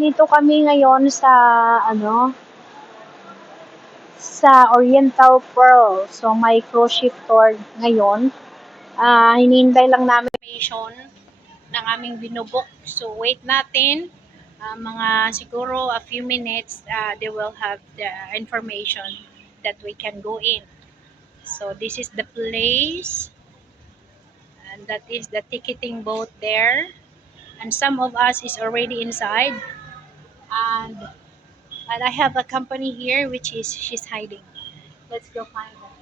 Dito kami ngayon sa sa Oriental Pearl. So may cruise ship tour ngayon. Hinihintay lang namin information ng aming binubok. So wait natin. Mga siguro a few minutes, they will have the information that we can go in. So this is the place, and that is the ticketing boat there. And some of us is already inside. And I have a company here, which is she's hiding. Let's go find her.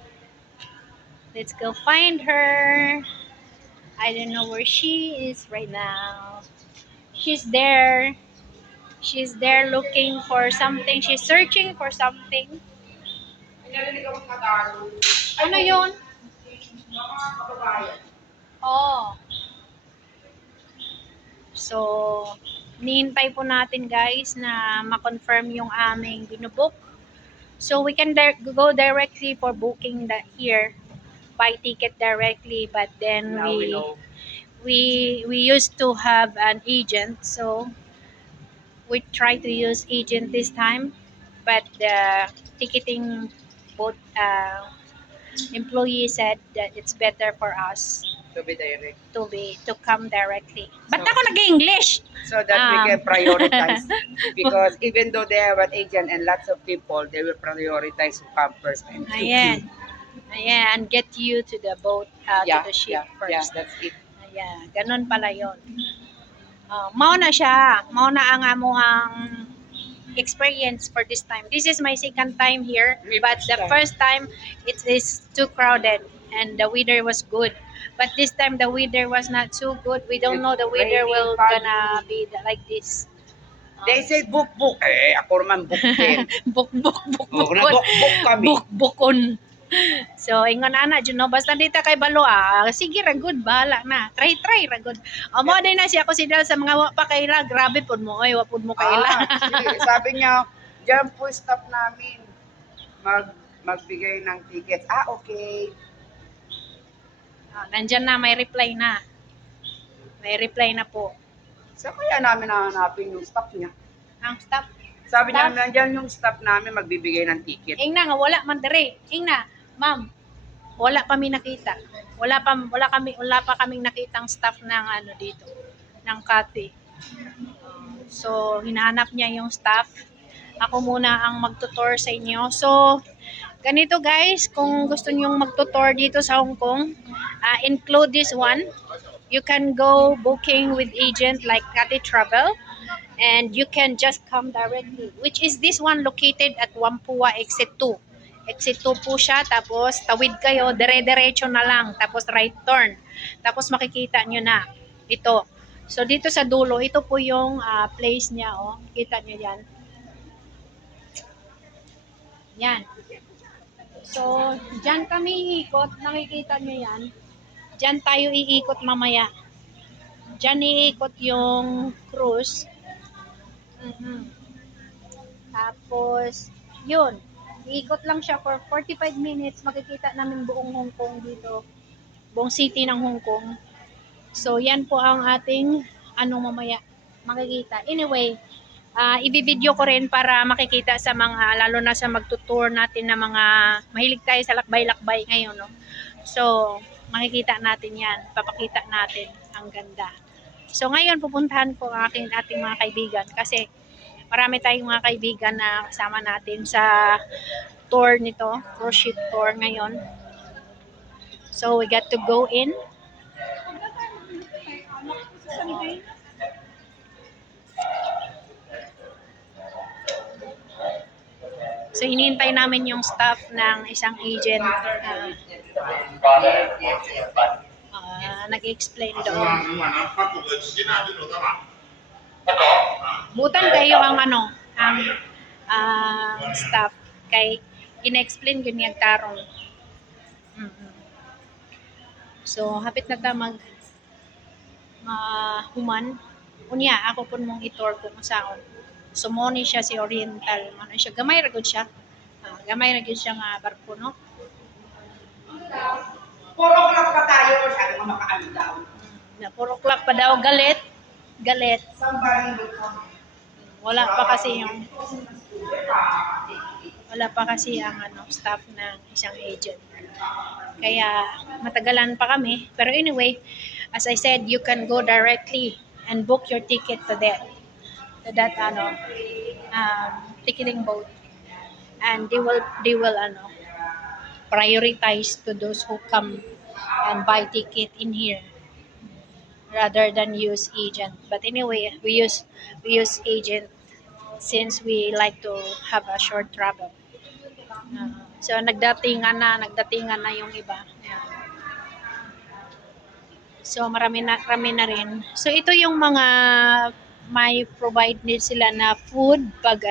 Let's go find her. I don't know where she is right now. She's there. She's there looking for something. She's searching for something. Ano yun? Oh. So, nihintay po natin guys na ma-confirm yung aming binubook. So, we can go directly for booking here. Buy ticket directly, but then we used to have an agent, so we try to use agent this time, but the ticketing both employee said that it's better for us to be direct. To come directly. But ako nag-English. So that we can prioritize. Because even though they have an agent and lots of people, they will prioritize who come first. And Ayan. Ayan, and get you to the boat, to the ship first. Yeah, that's it. Ayan, ganun pala yun. Mao na siya. Mao na ang amuhang experience for this time. This is my second time here, but the first time it is too crowded and the weather was good. But this time the weather was not so good. We don't know the weather will gonna be like this. They say book. Eh, ako naman book din. Book Book kami. Bukon. So, ingon ana dyan, no? Basta dito kay Balo, sige, ragod, bahala na. Try, ragod. Mo din na siya ako sidal sa mga wapa kaila. Grabe po mo, oy, wapod mo kaila. Sabi niya, dyan po staff namin magbigay ng tickets. Okay. Nandyan na, may reply na. May reply na po. So, kaya namin nahanapin yung staff niya. Ang staff? Sabi niya, nandyan yung staff namin magbibigay ng ticket. Ingna nga, wala man dere. Ingna, ma'am, wala pa kami nakita. Wala pa kaming nakitang staff ng dito, ng Cathay. So, hinahanap niya yung staff. Ako muna ang magtutor sa inyo. So, ganito guys, kung gusto niyo magtutor dito sa Hong Kong, include this one. You can go booking with agent like Cathay Travel, and you can just come directly, which is this one located at Whampoa Exit 2. Exit 2 po siya, tapos tawid kayo, dire-diretso na lang, tapos right turn. Tapos makikita nyo na ito. So dito sa dulo, ito po yung place niya, oh. Kita nyo yan. Yan. So, dyan kami iikot, nakikita nyo yan. Dyan tayo iikot mamaya. Dyan iikot yung cruise. Tapos, yun. Iikot lang siya for 45 minutes. Makikita namin buong Hong Kong dito. Buong city ng Hong Kong. So, yan po ang ating mamaya makikita. Anyway, i-video ko rin para makikita sa mga, lalo na sa magtutour natin na mga mahilig tayo sa lakbay-lakbay ngayon, no? So, makikita natin yan. Papakita natin. Ang ganda. So, ngayon pupuntahan ko ating mga kaibigan kasi marami tayong mga kaibigan na kasama natin sa tour nito, cruise ship tour ngayon. So, we got to go in. So, hinihintay namin yung staff ng isang agent. Nag-explain doon. Butan kayo ang staff kay ina-explain ganyan tarong. So hapit na ta human unya ako pun mong i-tour kung saon. So mo ni siya si Oriental, siya gamay ra gud siya. Gamay ra gud siya nga barko, no. Puro clock pa tayo, sabi mo makaano daw. Na puro clock pa daw, galit. Somebody will come. Wala pa kasi yung wala pa kasi ang staff ng isang agent. Kaya matagalan pa kami. Pero anyway, as I said, you can go directly and book your ticket to that ticketing boat, and they will prioritize to those who come and buy ticket in here rather than use agent. But anyway, we use agent since we like to have a short travel. So nagdatingan na yung iba. Ayan. So marami na rin. So ito yung mga may provide din sila na food pag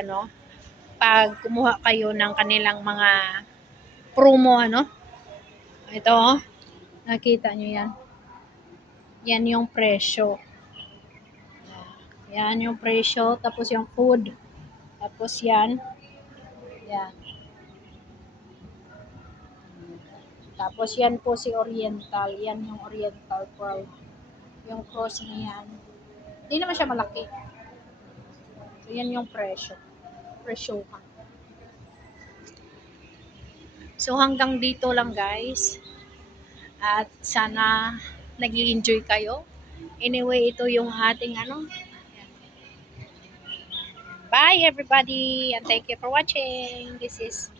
kumuha kayo ng kanilang mga promo Ito nakita nyo yan. Yan yung presyo. Yan yung presyo, tapos yung food. Tapos yan. Yan. Tapos yan po si Oriental. Yan yung Oriental Pearl. Yung cross na yan. Hindi naman siya malaki. So yan yung presyo. Presyohan. So hanggang dito lang guys. At sana nag-i-enjoy kayo. Anyway, ito yung ating Bye everybody and thank you for watching. This is